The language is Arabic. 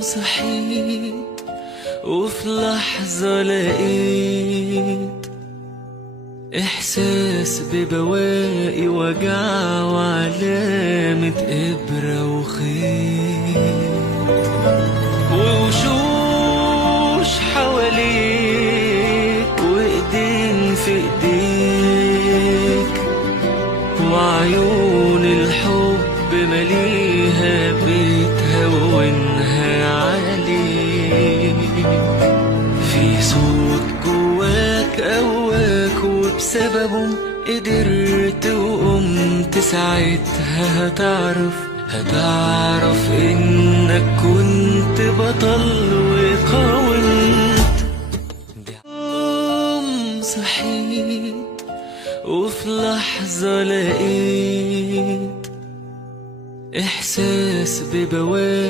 صحيت وفي لحظة لقيت إحساس ببواقي وجع وعلامة إبرة وخيط ووشوش حواليك وإيدين في إيديك وعيون الحب مليها بتهونها عليك في صوت جواك قواك وبسببه قدرت وقمت ساعتها هتعرف انك كنت بطل وقاومت. صحيت وفي لحظة لقيت إحساس ببواقي